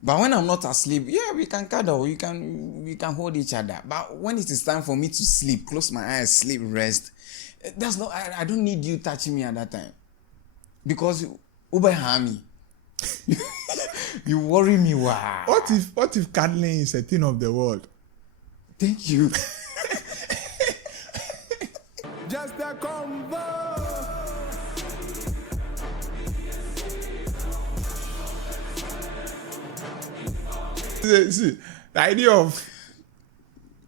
But when I'm not asleep, yeah, we can cuddle, we can hold each other. But when it is time for me to sleep, close my eyes, sleep, rest, I don't need you touching me at that time. Because Uber harm me. You worry me. Wow. What if cuddling is a thing of the world? Thank you. Just a convo. See, the idea of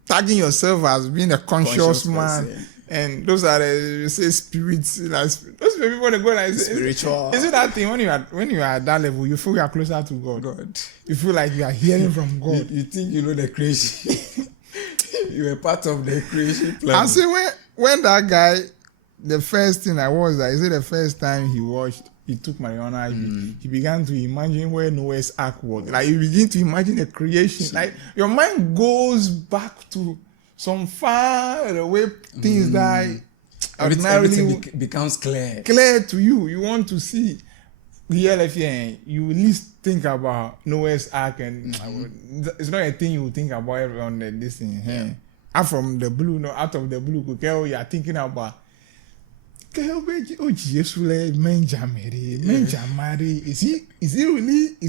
tagging yourself as being a conscious man, person. and those are the spirits. Those people want to go like Spiritual. Is it that thing when you are at that level, you feel you are closer to God? You feel like you are hearing from God. You think you know the creation. You were part of the creation plan. I say when that guy, the first thing I was like, is it the first time he took marijuana, he began to imagine where Noah's Ark was. Like you begin to imagine the creation. Like your mind goes back to some far away things that Everything becomes clear. Clear to you. You want to see the LFA. You at least think about Noah's Ark, and it's not a thing you think about on this thing. Yeah. Out from the blue, no, out of the blue, you are thinking about. Is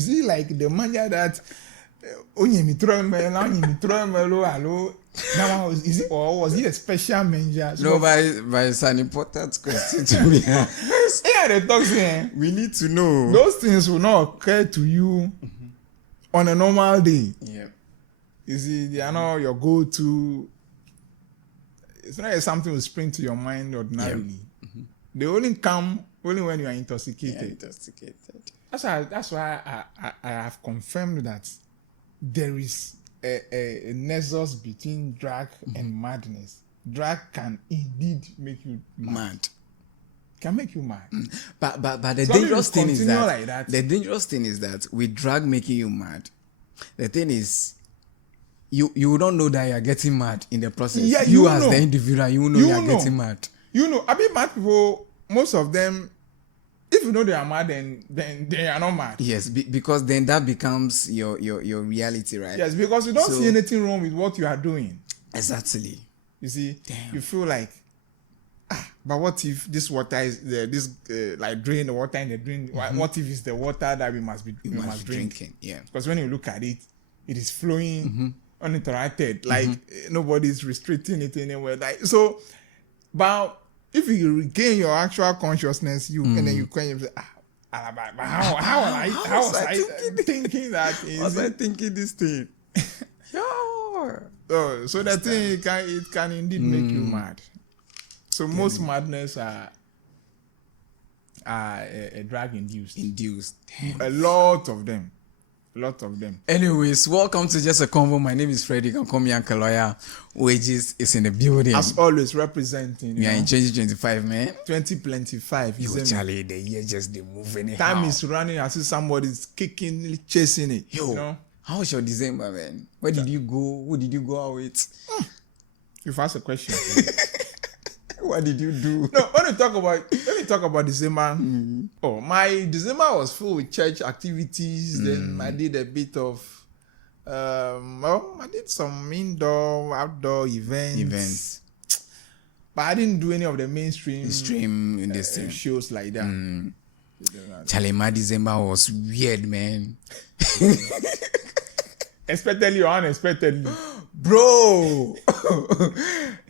he like the manja that is it, or was he a special manja? No, but it's an important question to me. We need to know. Those things will not occur to you on a normal day. Yeah. You see, they are not your go-to. It's not something will spring to your mind ordinarily. Yeah. They only come when you are intoxicated. That's why I have confirmed that there is a nexus between drug and madness. Drug can indeed make you mad. Can make you mad. But the dangerous thing is that the dangerous thing is that with drug making you mad, the thing is you don't know that you are getting mad in the process. Yeah, you as the individual, you know you are getting mad. You know, I mean, mad people, most of them, if you know they are mad, then they are not mad. Yes, because then that becomes your reality, right? Yes, because you don't see anything wrong with what you are doing. Exactly. You see, you feel like, but what if this water is like drain the water in the drain? What if it's the water that we must be drinking? Yeah. Because when you look at it, it is flowing uninterrupted. Like nobody's restricting it anywhere. Like so, but if you regain your actual consciousness, and then you can say, how was I thinking that? Was I thinking this thing? Sure. So that thing it can indeed make you mad. So most madness are drug induced. A lot of them. Anyways, welcome to Just a Convo. My name is Freddy. You can call me Uncle Lawyer. Wages is in the building. As always, representing. We are in 2025, man. 2025. Yo, Charlie, the year just they move anyhow. Time is running as if somebody's kicking, chasing it. Yo, you know? How was your December, man? Where did you go? Who did you go out with? You've asked a question. What did you do? No, let me talk about December. Oh, my December was full with church activities. Then I did a bit of, I did some indoor, outdoor events. But I didn't do any of the mainstream in this shows like that. Charlie, my December was weird, man. Expectedly or unexpectedly. Bro,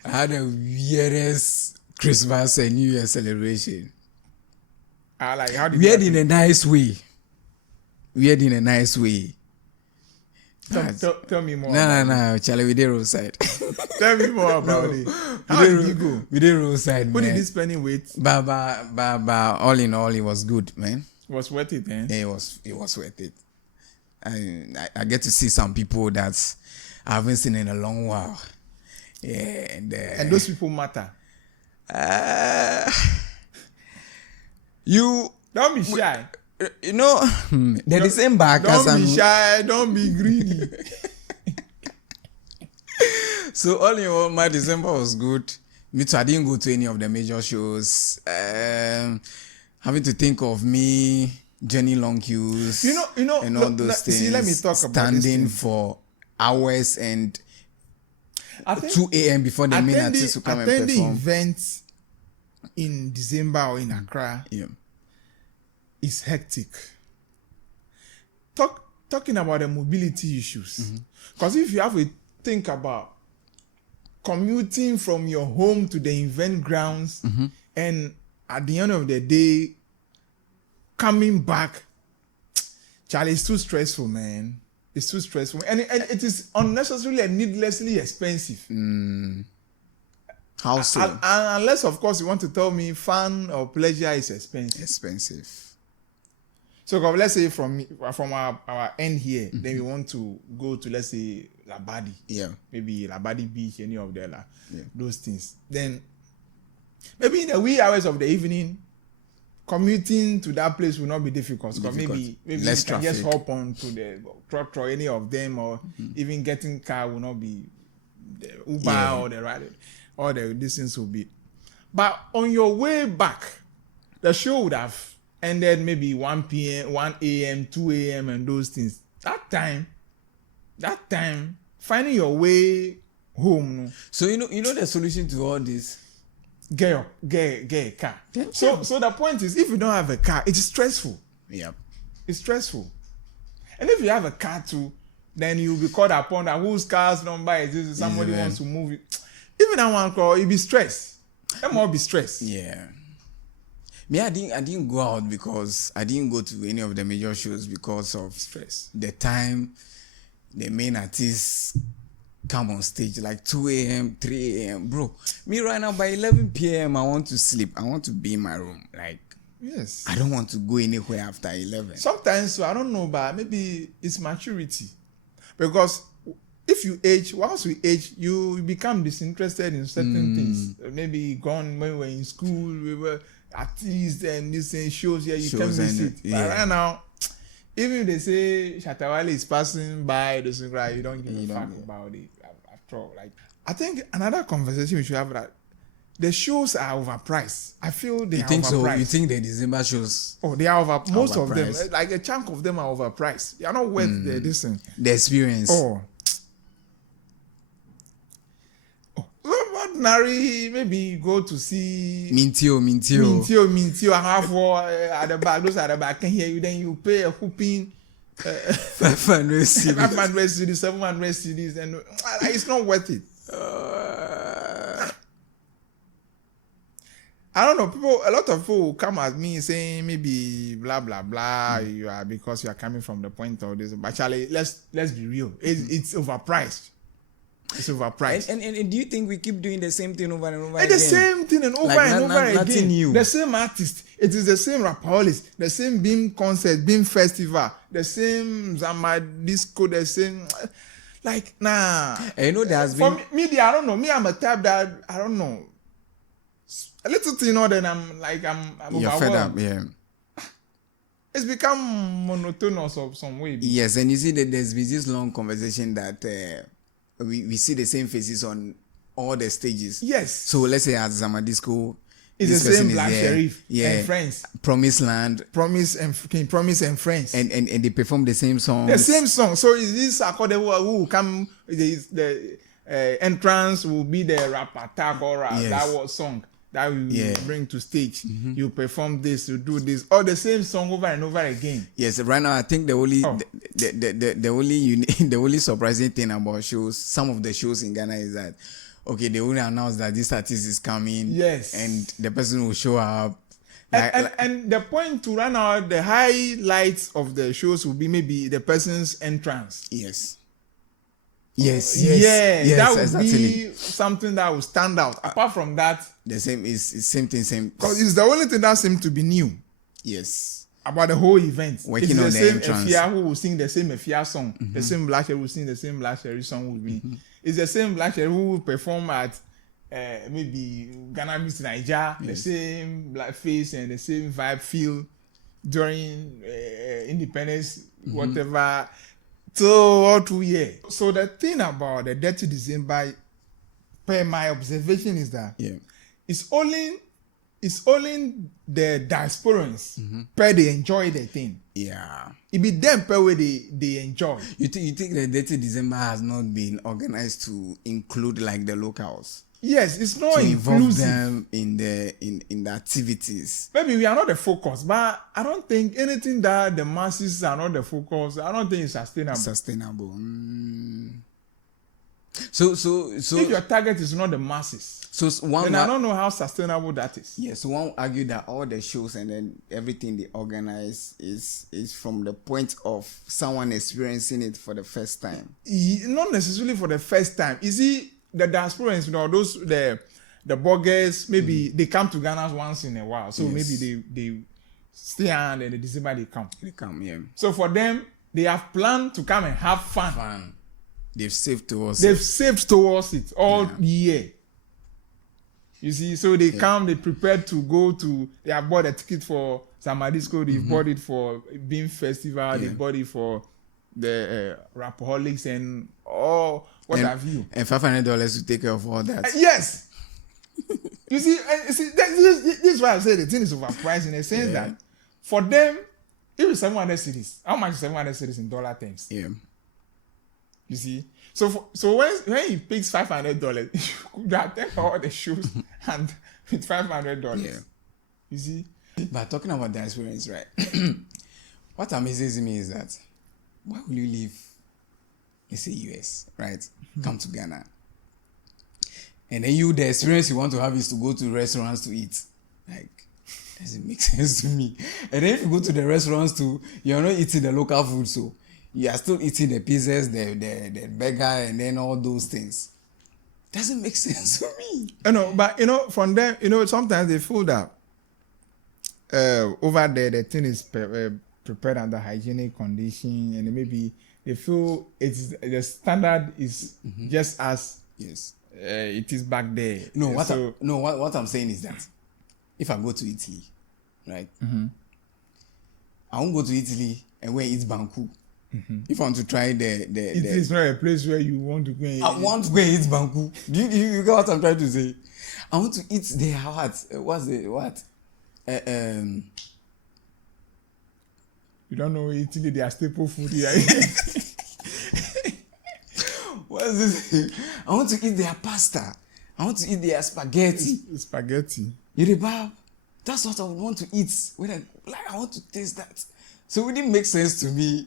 I had the weirdest Christmas and New Year celebration. Weird in a nice way. Tell me more. No, Charlie, we did roadside. Tell me more about it. How did you go? We did roadside, man. Who did you spend it with? But all in all, it was good, man. It was worth it, man. Yeah, it was worth it. I get to see some people that I haven't seen in a long while. Yeah, and those people matter. You don't be shy. You know, they're the same back as Don't be shy. Don't be greedy. So all in all, my December was good. Me too. I didn't go to any of the major shows. Having to think of me Johnny long queues, and all those things. See, let me talk about standing for hours and I think 2 a.m. before the main artist will come and perform. Attending events in December or in Accra is hectic. Talking about the mobility issues, because if you have to think about commuting from your home to the event grounds, and at the end of the day, coming back, Charlie, it's too stressful, man. It's too stressful, and it is unnecessarily and needlessly expensive. How so? Unless, of course, you want to tell me fun or pleasure is expensive. So, let's say from our end here, then we want to go to, let's say, Labadi. Yeah. Maybe Labadi Beach, any of those things. Then, maybe in the wee hours of the evening, commuting to that place will not be difficult. Because maybe less you can traffic. just hop on to the truck or any of them, or even getting car will not be the Uber or the ride, or the distance will be. But on your way back, the show would have ended maybe 1 p.m., 1 a.m., 2 a.m. and those things. That time, finding your way home. No? So you know the solution to all this? Get a car. So the point is, if you don't have a car, it's stressful. Yep. It's stressful. And if you have a car too, then you'll be called upon that whose car's number is this, somebody wants to move it. Even that one call, you'll be stressed. That might be stressed. Yeah. Me, I didn't go out because I didn't go to any of the major shows because of Stress. the time the main artists come on stage, like 2 a.m., 3 a.m. Bro, me right now by 11 p.m. I want to sleep. I want to be in my room. Like, Yes. I don't want to go anywhere after 11. Sometimes, I don't know, but maybe it's maturity. Because if you age, once we age, you become disinterested in certain things. Maybe gone when we were in school, we were artists and this and shows here, you can't miss it. But right now, even if they say Shatawale is passing by, you don't give a fuck about it after all. Like, I think another conversation we should have that the shows are overpriced. I feel they are think overpriced. so? You think the December shows? Oh, they are most of them, overpriced? like a chunk of them are overpriced. They are not worth the distance. The experience. Oh, ordinary, maybe go to see Mintio. I have at the back. Those at the back can hear you. Then you pay a whooping 500 cedis. 500 cedis, 700 cedis, and it's not worth it. I don't know. A lot of people will come at me saying maybe blah blah blah. You are because you are coming from the point of this. But Charlie, let's be real. It's overpriced. It's overpriced. And do you think we keep doing the same thing over and over And again? the same thing and over Like, and over again. nothing new. The same artist. It is the same rapaholis, the same Beam concert, Beam festival, the same Zama disco, the same. Like, nah. And you know there has been... For me, I don't know. Me, I'm a type that, I don't know. A little thing, then I'm You're fed up, yeah. It's become monotonous of some way. Yes, and you see that there's been this long conversation that we see the same faces on all the stages. Yes. So let's say at Zamadisco, it's this the person same is Black there. Sheriff Yeah. and Friends. Promised Land. Promise and Friends. And they perform the same song. The same song. So is this according who will come? The entrance will be the rap attack or that was song that we bring to stage. You perform this, you do this, all the same song over and over again. Yes, right now I think the only surprising thing about shows, some of the shows in Ghana is that they only announce that this artist is coming. Yes. And the person will show up. And the point to run out the highlights of the shows will be maybe the person's entrance. Yes. That would exactly. be something that will stand out. Apart from that, the same is same thing. Because it's the only thing that seems to be new. Yes. About the whole event. Working it's on the the same entrance. Efia who will sing the same Efia song. The same Black Sherry will sing the same Black Sherry song with me. It's the same Black Sherry who will perform at maybe Ghana meets Niger. The same black face and the same vibe feel during Independence, whatever. So all 2 years. So the thing about the Dirty December, per my observation, is that it's only it's only the diasporans per they enjoy the thing. Yeah. It be them per where they enjoy. You think the 30 December has not been organized to include like the locals? Yes, it's not To involve inclusive. them in the activities. Maybe we are not the focus, but I don't think anything that the masses are not the focus. I don't think it's sustainable. So If your target is not the masses, then I don't know how sustainable that is. Yeah, so one argue that all the shows and then everything they organize is from the point of someone experiencing it for the first time. Not necessarily for the first time. You see, the diasporans, those the bloggers, maybe they come to Ghana once in a while. So maybe they stay and in December they come. They come, yeah. So for them, they have planned to come and have fun. They've saved towards it all year. You see, so they come, they prepared to go to, they have bought a ticket for Samadisco, they bought it for Beam Festival, they bought it for the Rapaholics and all, what have you. And $500 to take care of all that. Yes! You see, this is why I say the thing is overpriced in a sense that for them, if it's 700 cities, how much is 700 cities in dollar terms? Yeah. You see? So when he picks $500, you could attend all the shows and with $500. Yeah. You see? But talking about the experience, right? What amazes me is that why will you leave, let's say US, right? Come to Ghana. And then the experience you want to have is to go to restaurants to eat. Like, doesn't make sense to me. And then if you go to the restaurants you're not eating the local food, so you are still eating the pizzas, the burger, and then all those things. Doesn't make sense to me. But from them, sometimes they feel that over there the thing is prepared under hygienic condition, and maybe they feel the standard is just as it is back there. What I'm saying is that if I go to Italy, right? I won't go to Italy and where eat banku. If I want to try it is not a place where you want to go and I want to go and eat banku. Do you get what I'm trying to say? I want to eat their what? You don't know Italy, their staple food here. What is this? I want to eat their pasta. I want to eat their spaghetti. Spaghetti. Yoruba. That's what I would want to eat. I want to taste that. So it didn't make sense to me.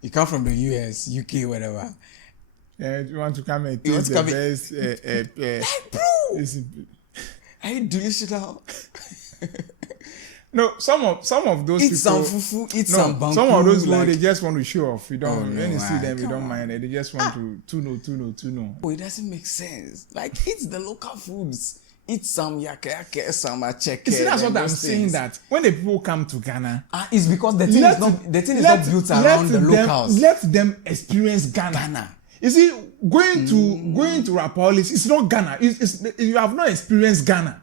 You come from the US, UK, whatever. You want to come and taste the best. Like, bro! Are you delusional? No, some of those eat people. Some fufu, eat some banku. Some of those people, they just want to show off. When you see them, you don't on. mind. They just want to know. Oh, it doesn't make sense. Like, eat the local foods. Eat some yake, some acheke. You see, that's what I'm saying. That when the people come to Ghana, it's because the thing is not built around the locals. Let them experience Ghana. You see, going to Rapolis, it's not Ghana. You have not experienced Ghana.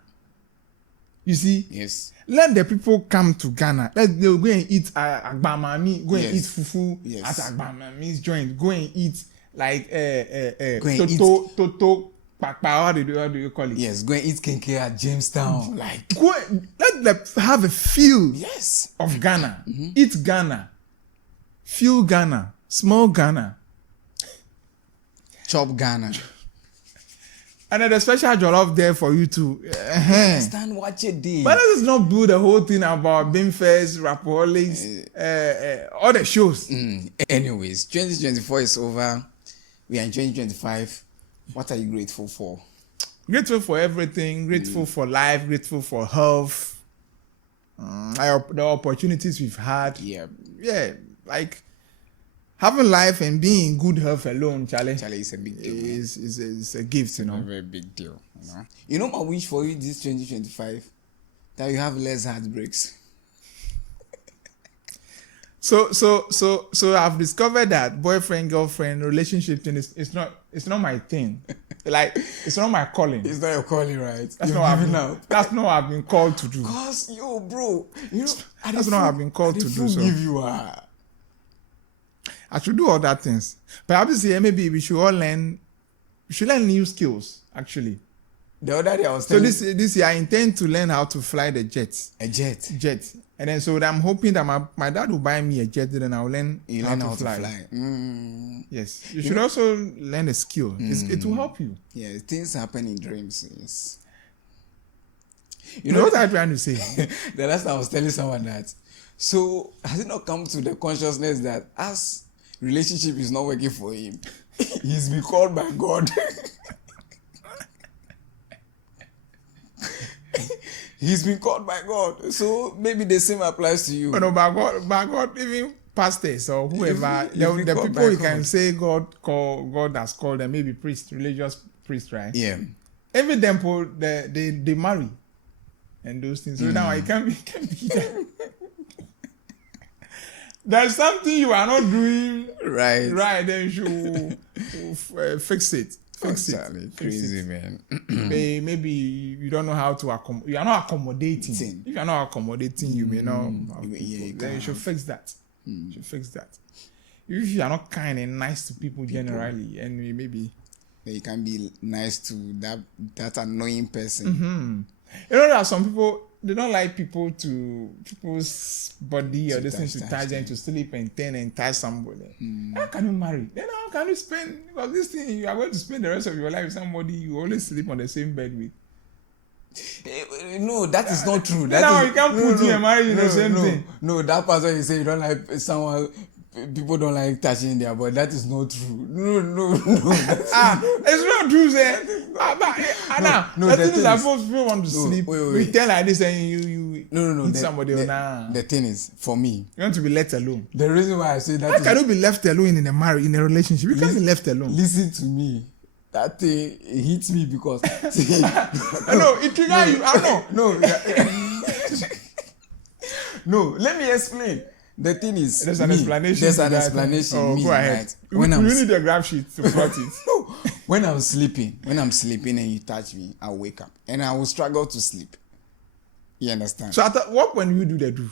You see? Yes. Let the people come to Ghana. Let them go and eat agbamami. Go and eat fufu at agbamami's joint. Go and eat like toto. How do you call it? Yes, go and eat kenke at Jamestown. Like, go let them have a feel of Ghana. Eat Ghana. Feel Ghana. Small Ghana. Chop Ghana. And then the special jollof there for you too. Understand what you did. But let's not do the whole thing about Beamfest, Rapaholics, all the shows. Anyways, 2024 is over. We are in 2025. What are you grateful for? Grateful for everything. Grateful for life. Grateful for health. The opportunities we've had. Yeah, like having life and being in good health alone, Charlie, is a big deal. It's a gift, a very big deal. You know my wish for you this 2025? That you have less heartbreaks. So I've discovered that boyfriend, girlfriend, relationship thing it's not my thing. Like, it's not my calling. It's not your calling, right? That's not what I've been called to do. Cause bro, that's not what I've been called to do. So give you I should do all that things. But obviously, maybe we should learn new skills, actually. The other day I was So telling this year I intend to learn how to fly the jet. a jet. And then so I'm hoping that my dad will buy me a jet, then I'll learn how to fly. Yes. You should also learn a skill. It will help you. Yeah, things happen in dreams. Yes. You know what I'm trying to say? The last time I was telling someone that. So has it not come to the consciousness that as relationship is not working for him, he's been called by God. He's been called by God. So maybe the same applies to you. No, by God, even pastors or whoever, the people you can say God has called them, maybe priests, religious priests, right? Yeah. Every temple, they marry and those things. So now it can't be that. There's something you are not doing right, then you should fix it. Crazy, man. Maybe you don't know how to you are not accommodating. If you are not accommodating, you may not. Then you should fix that. You should fix that. If you are not kind and nice to people generally, and maybe you can be nice to that annoying person. You know, there are some people, they don't like people's body or this thing to touch them, to sleep and turn and touch somebody. How can you marry? Then how can you spend, because this thing, you are going to spend the rest of your life with somebody you always sleep on the same bed with. No, that is not true. You can't put you and marry in the same thing. No, that part where you say you don't like someone, people don't like touching their body. That is not true. No. It's not true, sir. The thing is that most people want to sleep. We tell like this and you hit somebody or nah. The thing is, for me, you want to be left alone. The reason why I say that how can you be left alone in a relationship? You can't be left alone. Listen to me. That thing, it hits me because no, it triggers you. I know. No, let me explain. The thing is, there's an explanation. There's an explanation. Oh, go ahead. Right? We need a graph sheet to plot it. No, when I'm sleeping and you touch me, I'll wake up and I will struggle to sleep. You understand? So what when you do the do?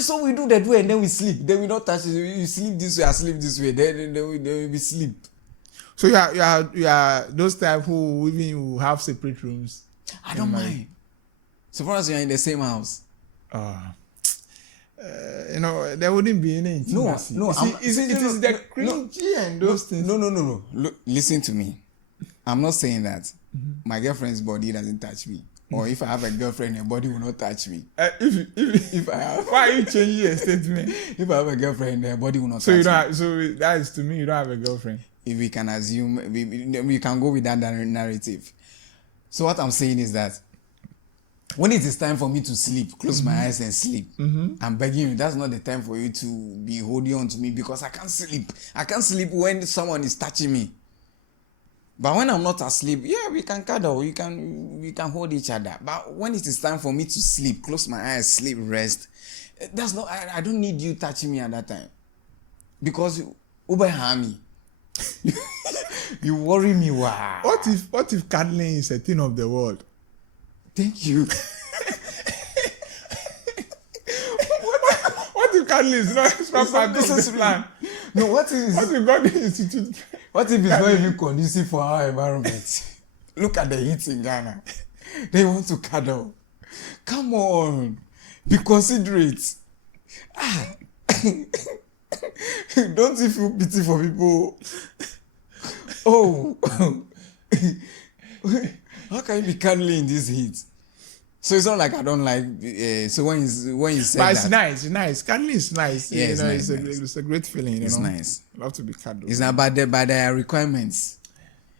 So we do the do and then we sleep. Then we don't touch it. You sleep this way, I sleep this way. Then we sleep. So you are those type who even have separate rooms. I don't mind. So far as you are in the same house. There wouldn't be any intimacy. No. It is the cringy and those things. No. Look, listen to me. I'm not saying that my girlfriend's body doesn't touch me. Or if I have a girlfriend, her body will not touch me. If I have, why are you changing your statement? If I have a girlfriend, her body will not touch me. So that is to me, you don't have a girlfriend. If we can assume, we can go with that narrative. So what I'm saying is that when it is time for me to sleep, close my eyes and sleep, I'm begging you, that's not the time for you to be holding on to me because I can't sleep. I can't sleep when someone is touching me. But when I'm not asleep, yeah, we can cuddle, we can hold each other. But when it is time for me to sleep, close my eyes, sleep, rest, that's not, I don't need you touching me at that time. Because Uber harm me. You worry me. Wow. What if cuddling is a thing of the world? Thank you. What if cuddling is not part of the plan? No, what if God institute? What if it's not even conducive for our environment? Look at the heat in Ghana. They want to cuddle. Come on. Be considerate. Don't you feel pity for people? Oh. How can you be cuddling in this heat? So it's not like I don't like. So when you say but it's nice. Cuddling is nice. Yeah, it's a great feeling. It's nice. I love to be cuddled. It's not by the requirements.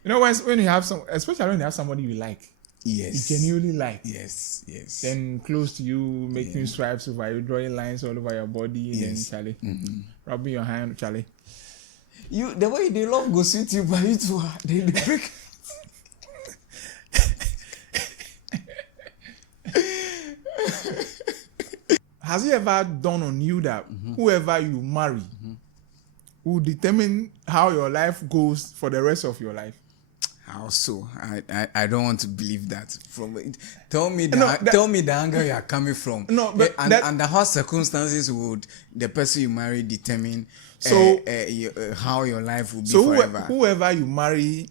You know when you have especially when you have somebody you like. Yes. You genuinely like. Yes. Then close to you, making swipes over you, drawing lines all over your body. Yes. Then Charlie, rubbing your hand, Charlie. The way they love go sweet you, but you too, they break. Has it ever dawned on you that whoever you marry will determine how your life goes for the rest of your life? How so? I don't want to believe that. Tell me the angle you are coming from. No, but under what circumstances would the person you marry determine how your life will be forever? Whoever you marry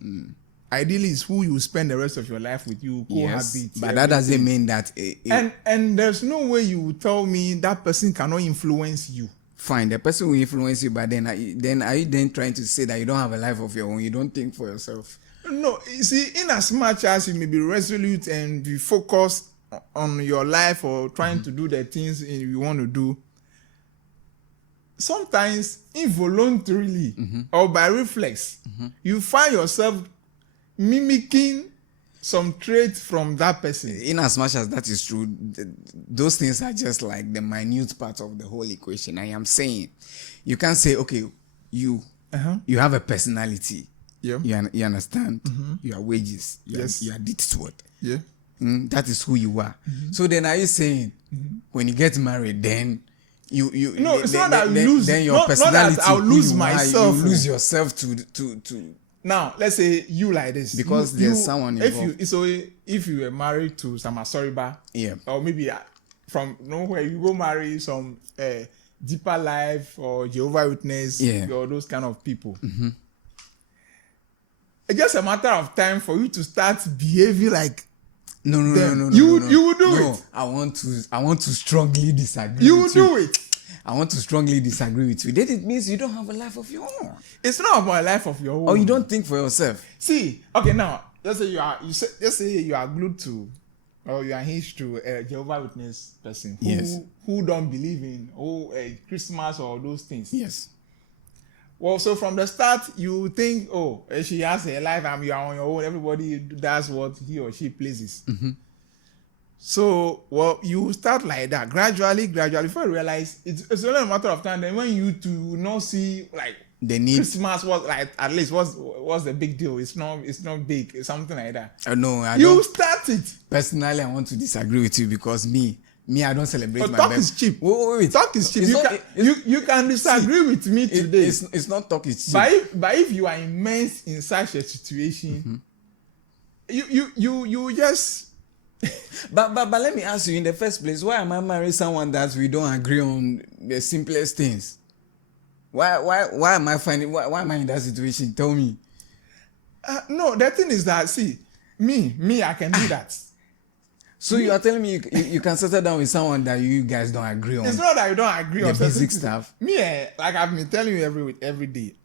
ideally is who you spend the rest of your life with. You Yes, cohabit. but that doesn't mean that. And there's no way you will tell me that person cannot influence you. Fine, the person will influence you, but then are you then trying to say that you don't have a life of your own? You don't think for yourself? No, you see, in as much as you may be resolute and be focused on your life or trying to do the things you want to do, sometimes involuntarily or by reflex, you find yourself mimicking some traits from that person. In as much as that is true, those things are just like the minute part of the whole equation. I am saying, you can't say, okay, you have a personality. Yeah. You understand? You are wages. You are this what? Yeah. That is who you are. So then, are you saying when you get married, then you no, it's not that you lose. Then your not personality, that I'll lose myself. You lose yourself to. Now, let's say you like this. Because there's someone involved. If you were married to some Asoriba, or maybe from nowhere, you go marry some Deeper Life or Jehovah's Witness, or those kind of people. It's just a matter of time for you to start behaving like No. You will do it. I want to strongly disagree. You will do it. I want to strongly disagree with you. Then it means you don't have a life of your own. It's not about a life of your own. Or you don't think for yourself. See, okay, now let's say you are glued to, or you are hitched to a Jehovah's Witness person who don't believe in Christmas or those things. Yes. Well, so from the start, you think, she has a life and you are on your own. Everybody does what he or she pleases. So, you start like that. Gradually, before you realize, it's only a matter of time. Then when you to not see, like, the need. Christmas was like, at least, what's the big deal? It's not big. It's something like that. No, I you don't. Start it. Personally, I want to disagree with you because me, I don't celebrate my talk birthday. is cheap. Wait. Talk is cheap. You can disagree with me today. It's not talk is cheap. But if you are immersed in such a situation, you just. But let me ask you, in the first place, why am I marrying someone that we don't agree on the simplest things? Why am I why am I in that situation? Tell me. No, the thing is that, see, me, I can do that. So you are telling me you can settle down with someone that you guys don't agree on? It's not that you don't agree on the basic stuff. Me, like I've been telling you every day.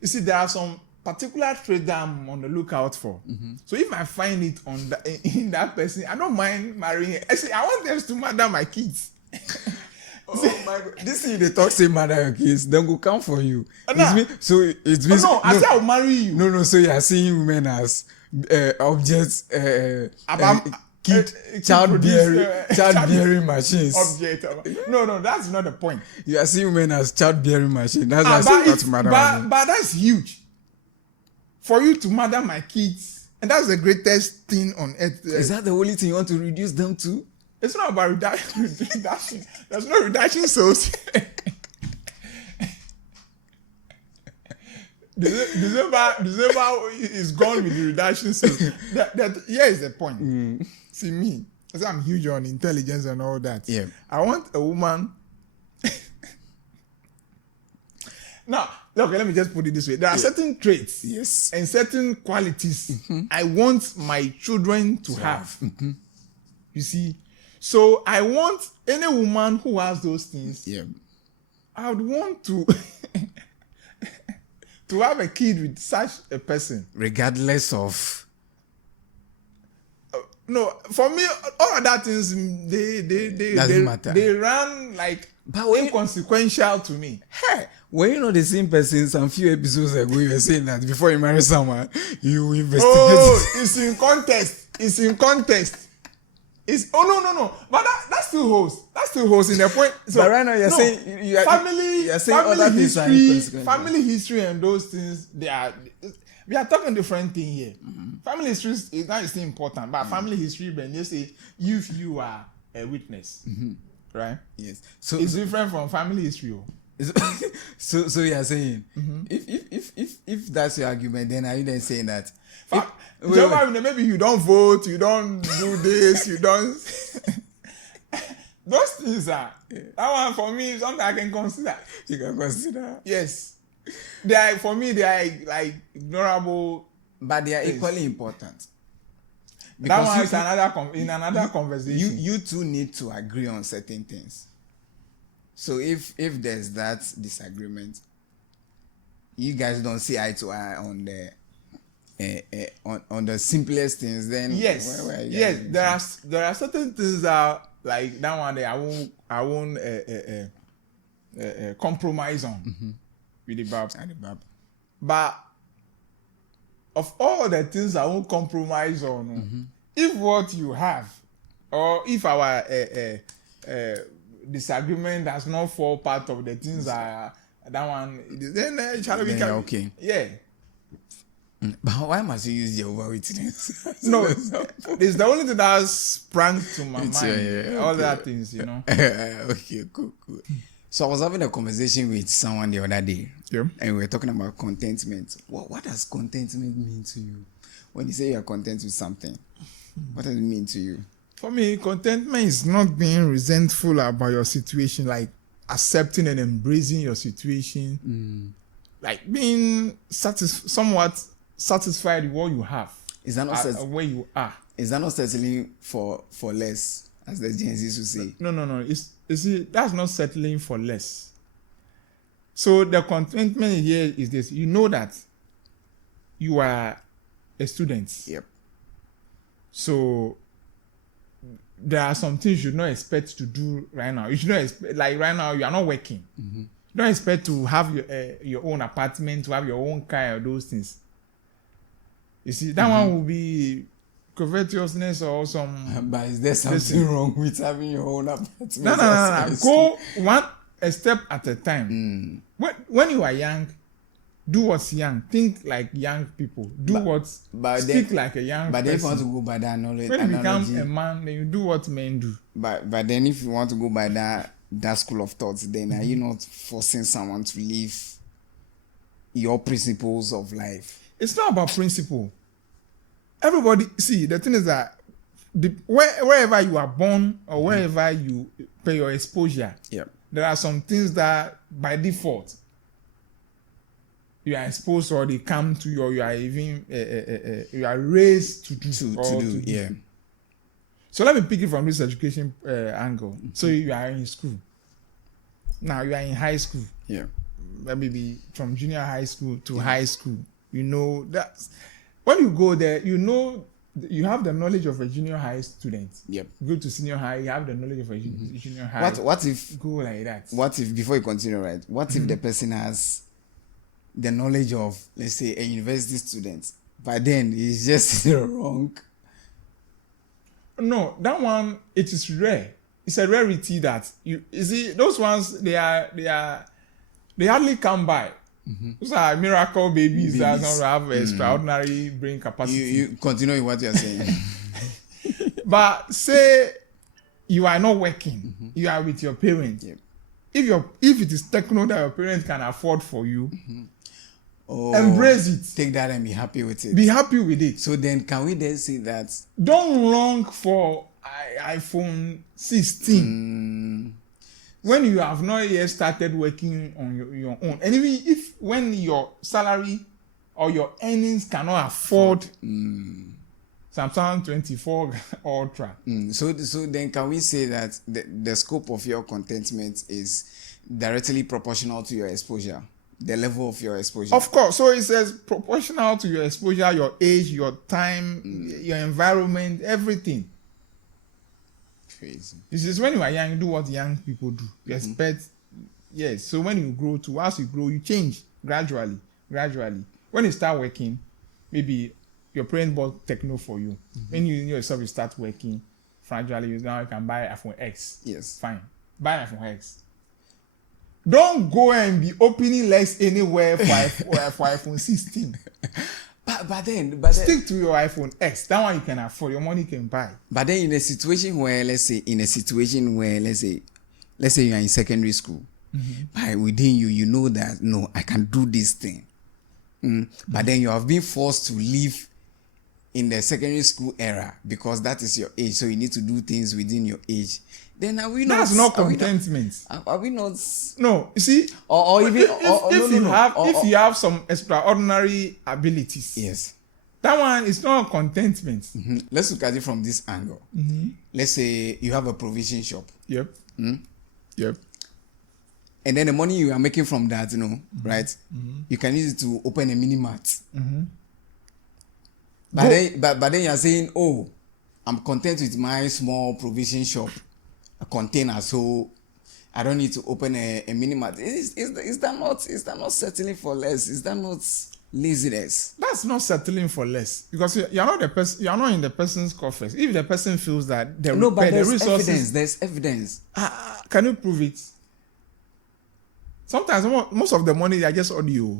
You see, there are some particular traits that I'm on the lookout for. So if I find it in that person, I don't mind marrying her. I say I want them to murder my kids. Oh my God! This thing they talk say murder your kids, then go come for you. I say I'll marry you. No. So you are seeing women as objects, childbearing machines. Object. No, that's not the point. You are seeing women as childbearing machines. That's why I say not to murder. But that's huge. For you to murder my kids, and that's the greatest thing on earth. Is that the only thing you want to reduce them to? It's not about reduction. There's no reduction source. December is gone with the reduction source. Here is the point. See me, I'm huge on intelligence and all that. Yeah. I want a woman. Now, okay, let me just put it this way. There are certain traits and certain qualities I want my children to have. You see? So I want any woman who has those things. Yeah. I would want to have a kid with such a person. Regardless of. No, for me, all of that things doesn't matter. They run like inconsequential to me. Hey, were you not the same person some few episodes ago you were saying that before you marry someone, you investigate? Oh, it's in contest. No. But that still holds. That still holds in the point. So, but right now you're saying family history and those things, we are talking different thing here. Family history is not still important, but family history, when you say if you are a witness, right? Yes. So it's different from family history. So you are saying if that's your argument, then are you then saying that? Maybe you don't vote, you don't do this, you don't. Those things are that one for me is something I can consider. You can consider. Yes, they are like ignorable But they are Yes. equally important. That one you- is another conversation. You two need to agree on certain things. So if there's that disagreement, you guys don't see eye to eye on the on the simplest things, then Yes, where you yes. guys- There are certain things that like that one day I won't compromise on with the Bab. And the Bab. But of all the things I won't compromise on, if what you have, or if our disagreement does not fall part of the things that one, then shall we Then can you're okay. Yeah. But why must you use the overwitness? No, it's the only thing that sprang to my mind. All okay. that things, Okay, cool. So I was having a conversation with someone the other day, and we were talking about contentment. What does contentment mean to you? When you say you're content with something, what does it mean to you? For me, contentment is not being resentful about your situation, like accepting and embracing your situation, like being somewhat satisfied with what you have. Is that not where you are? Is that not settling for less, as the Gen Zs would say? No. You see, that's not settling for less. So the contentment here is this: you know that you are a student. Yep. So there are some things you should not expect to do right now. You should not expect, like right now, you are not working. You don't expect to have your own apartment, to have your own car, or those things. You see, that one will be covetousness or some. But is there something wrong with having your own apartment? No. Go a step at a time. When you are young, do what's young. Think like young people. Speak like a young person. But if you want to go by that knowledge, when you become a man, then you do what men do. But then if you want to go by that school of thoughts, then are you not forcing someone to live your principles of life? It's not about principle. Everybody, see, the thing is that wherever you are born or wherever you pay your exposure, there are some things that by default you are exposed or they come to you, or you are even you are raised to do. Yeah. So let me pick it from this education angle. So you are in school. Now you are in high school. Yeah. Maybe from junior high school to high school. You know that when you go there, you have the knowledge of a junior high student. Yep. Go to senior high, you have the knowledge of a junior high. What if go like that? What if, before you continue, right? What if the person has the knowledge of, let's say, a university student, but then he's just wrong? No, that one, it is rare. It's a rarity that you see those ones. They hardly come by. Those are miracle babies that don't have extraordinary brain capacity. You continue with what you're saying. But say you are not working, you are with your parents. Yep. If it is techno that your parents can afford for you, embrace it. Take that and be happy with it. Be happy with it. So then, can we then say that? Don't long for iPhone 16. When you have not yet started working on your own, and even if when your salary or your earnings cannot afford Samsung 24 Ultra. So then can we say that the scope of your contentment is directly proportional to your exposure, the level of your exposure? Of course. So it says proportional to your exposure, your age, your time, your environment, everything. Crazy. This is when you are young, you do what young people do. You expect, yes. So when you grow to, as you grow, you change gradually. When you start working, maybe your parents bought techno for you. When you yourself you start working, gradually now you can buy iPhone X. Yes. Fine. Buy iPhone X. Don't go and be opening legs anywhere for iPhone 16. But then stick to your iPhone X. That one you can afford. Your money can buy. But then in a situation where let's say you are in secondary school, but within you know that no, I can do this thing. But then you have been forced to live in the secondary school era because that is your age, so you need to do things within your age. Then are we not? That's not contentment. Are we not? No, you see, or even if you have some extraordinary abilities, yes, That one is not contentment. Mm-hmm. Let's look at it from this angle. Mm-hmm. Let's say you have a provision shop. Yep. Yep. And then the money you are making from that, right? Mm-hmm. You can use it to open a mini mart. Mm-hmm. But then you are saying, oh, I'm content with my small provision shop, a container, so I don't need to open a mini mart. Is that not settling for less? Is that not laziness? That's not settling for less, because you're not the person. You're not in the person's coffers. If the person feels that there's resources, evidence. There's evidence. Can you prove it? Sometimes most of the money are just audio.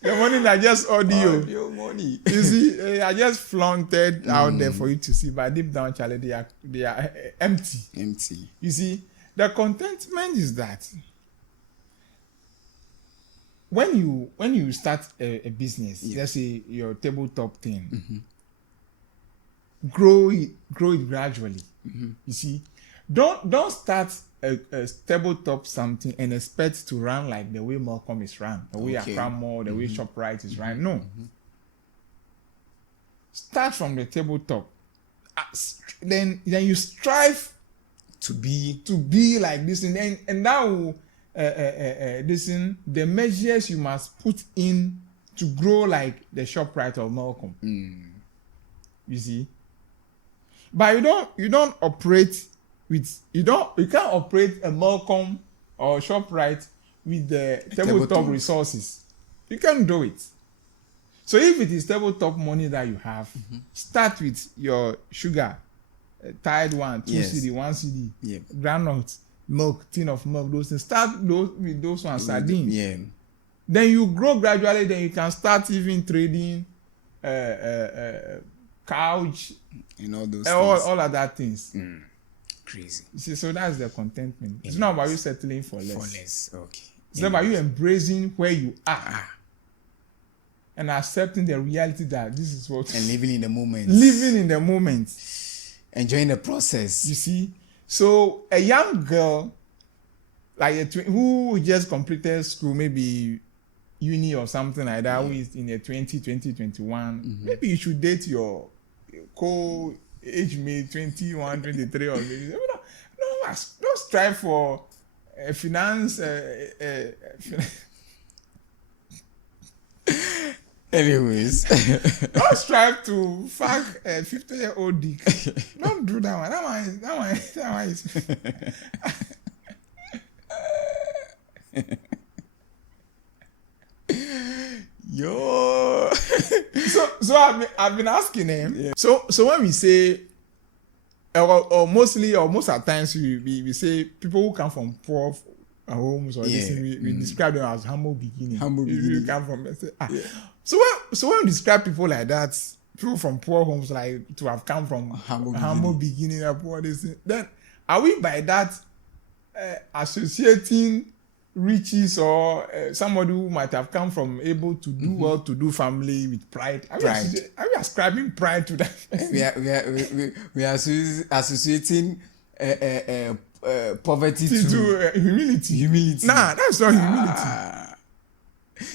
The money are just audio. Audio money. You see, they are just flaunted out there for you to see, but deep down, Charlie, they are empty. Empty. You see, the contentment is that when you start a business, let's say your tabletop thing, grow it gradually. You see, don't start a tabletop something and expect to run like the way Malcolm is run, the way Accra Mall, the way ShopRite is run. No. Start from the tabletop. Then you strive to be like this, and that will the measures you must put in to grow like the ShopRite or Malcolm. You see, but you don't operate with you can't operate a Malcolm or ShopRite with the tabletop resources. You can't do it. So if it is tabletop money that you have, start with your sugar, Tide 1, 2 CD, 1 CD, groundnut, milk, tin of milk, those things. Start with those ones, sardines. Yeah. Then you grow gradually, then you can start even trading couch and all those all of that things. Crazy. You see, so that's the contentment. It's not about you settling for less. For less, okay. It's about you embracing where you are and accepting the reality that this is what. And living in the moment. Living in the moment. Enjoying the process. You see, so a young girl, like who just completed school, maybe uni or something like that, who is in a 21, maybe you should date your age mate 21, 23 or maybe. Don't strive for finance. Anyways, don't strive to fuck a 50-year-old dick. Don't do that one. That one is. Yo. So I've been asking him. Yeah. So when we say, or mostly or most of the times we say people who come from poor homes or this, we describe them as humble beginning. Humble beginning. You come from. So when we describe people like that, people from poor homes, like to have come from humble beginning or poor this, then are we by that associating riches or somebody who might have come from able to do well to do family with pride? Are we ascribing pride to that? we are associating poverty to humility. Nah, that's not humility.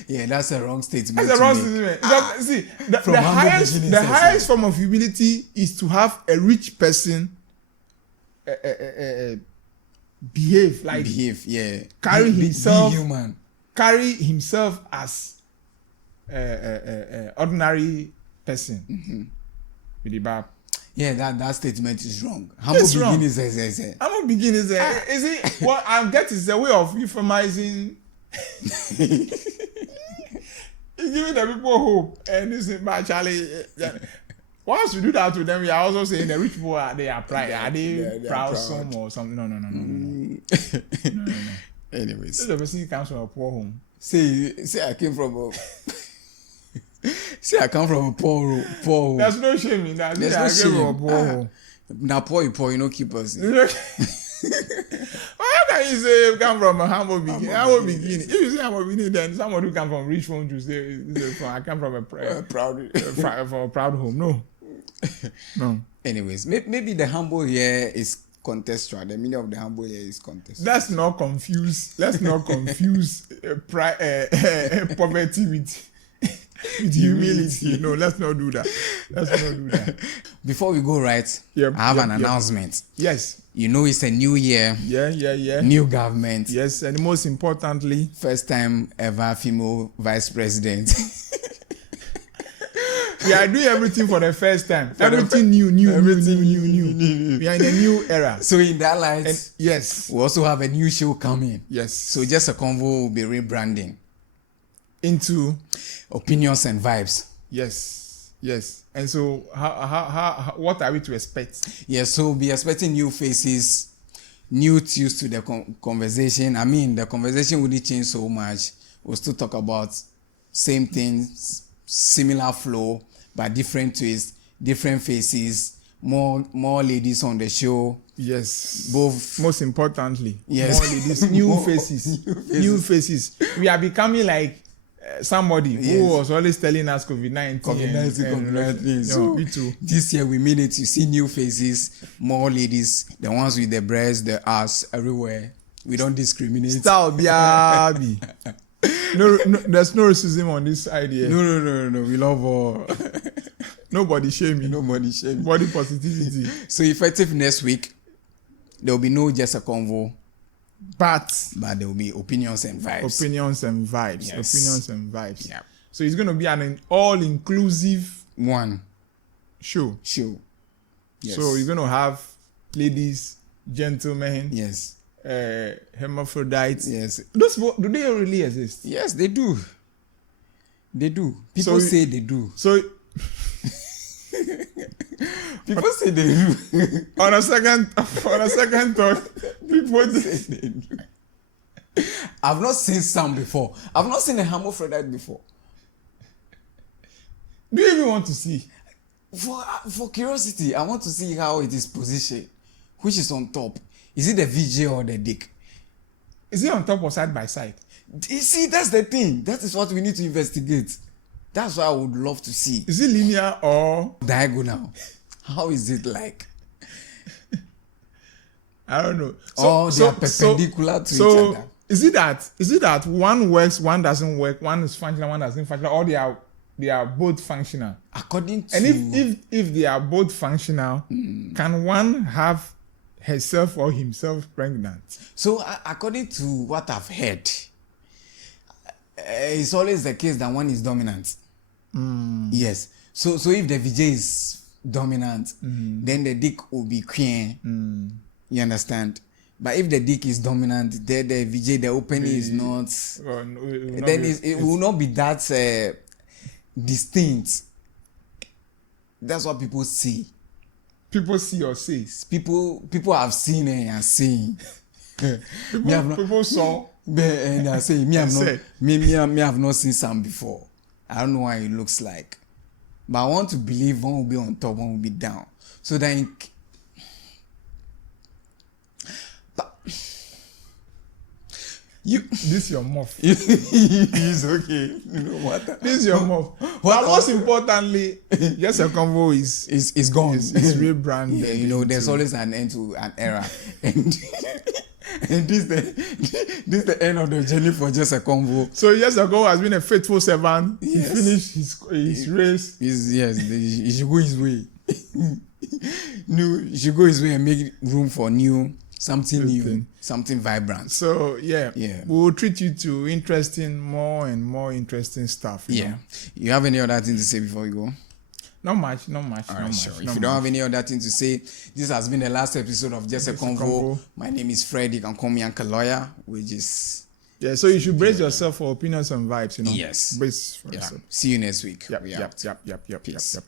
Yeah, that's a wrong statement. That's a wrong statement. See, the highest form of humility is to have a rich person behave, carry himself, be human. Carry himself as ordinary person. With the back. Yeah, that statement is wrong. Humble beginning is humble beginning is it? What I'm getting is a way of euphemizing. Giving the people hope, and this is actually. Once we do that to them, we are also saying the rich people are proud. Are they proud some or something? No. Anyways, this the person comes from a poor home. Say I came from a. See, I come from a poor home. There's no shame in that. There's no shame. From a poor home. Now poor, you know, keep us. How can you say you come from a humble beginning? If you say humble beginning, then someone who come from rich home to say, I come from a proud home. No. Anyways, maybe the humble here is contextual. The meaning of the humble here is contextual. Let's not confuse poverty with with humility. No, let's not do that. Let's not do that. Before we go, right, Yep, I have yep, an yep. announcement. Yes. You know it's a new year, Yeah. new government, Yes, and most importantly, first time ever female vice president. we are doing everything for the first time. the Everything new. We are in a new era. So in that light, And yes, we also have a new show coming. yes. So Just a Convo will be rebranding Into Opinions and Vibes. yes. And so, how what are we to expect? Yeah, so we'll be expecting new faces, new tunes to the conversation. I mean, the conversation wouldn't change so much. We'll still talk about same things, similar flow, but different twists, different faces, more ladies on the show. Yes. Both. Most importantly, Yes. more ladies, new faces. We are becoming like somebody who was always telling us COVID-19. COVID-19. So me too. This year we made it to see new faces, more ladies, the ones with the breasts, the ass, everywhere. We don't discriminate. Style, biabi. No, there's no racism on this idea. No. We love all. Nobody shaming. Nobody shame. Body positivity. So effective next week, there will be no Just a Convo, But there will be Opinions and Vibes. opinions and vibes. Yes. Opinions and vibes. Yeah. So it's going to be an all-inclusive One show. show. Yes. So you're going to have ladies, gentlemen, Yes. hermaphrodites. Yes. Those do they really exist? Yes, they do. They do. So People say they do. So People say they do. on a second thought, people say They do. I've not seen some before. I've not seen a hermaphrodite before. do you even want to see? For curiosity, I want to see how it is positioned. Which is on top? Is it the VJ or the dick? Is it on top or side by side? You see, that's the thing. That is what we need to investigate. That's what I would love to see. Is it linear or Diagonal. How is it like? I don't know. Or they are perpendicular to each other. Is it that one works, one doesn't work, one is functional, one doesn't function, or they are both functional? According to... And if they are both functional, can one have herself or himself pregnant? So, according to what I've heard, it's always the case that one is dominant. Yes. So if the VJ is dominant, then the dick will be queen. You understand? But if the dick is dominant, then the VJ, the opening is not... then it will not be that distinct. That's what people see. People see or say. People have seen it and saying. People saw. And I say, me said. have not seen some before. I don't know what it looks like. But I want to believe one will be on top, one will be down. So then... This your mouth. It's okay. You know what? This is your mouth. But most importantly, Just a Convo It's gone. It's rebranded. Yeah, you know, there's always an end to an era. And this the end of the journey for Just a Convo. So Just a Convo has been a faithful servant. Yes. He finished his race. He should go his way. He should go his way and make room for something new, something vibrant. So yeah, Yeah. we will treat you to more and more interesting stuff. You know? You have any other thing to say before we go? Not much. All right, sure. If you don't have any other thing to say, this has been the last episode of Just a Convo. My name is Fred. You can call me Uncle Lawyer, which is... Yeah, so you should brace yourself for opinions and vibes, you know. Yes. Brace for Yeah. yourself. See you next week. Yep, We yep, out. yep. Peace. Yep.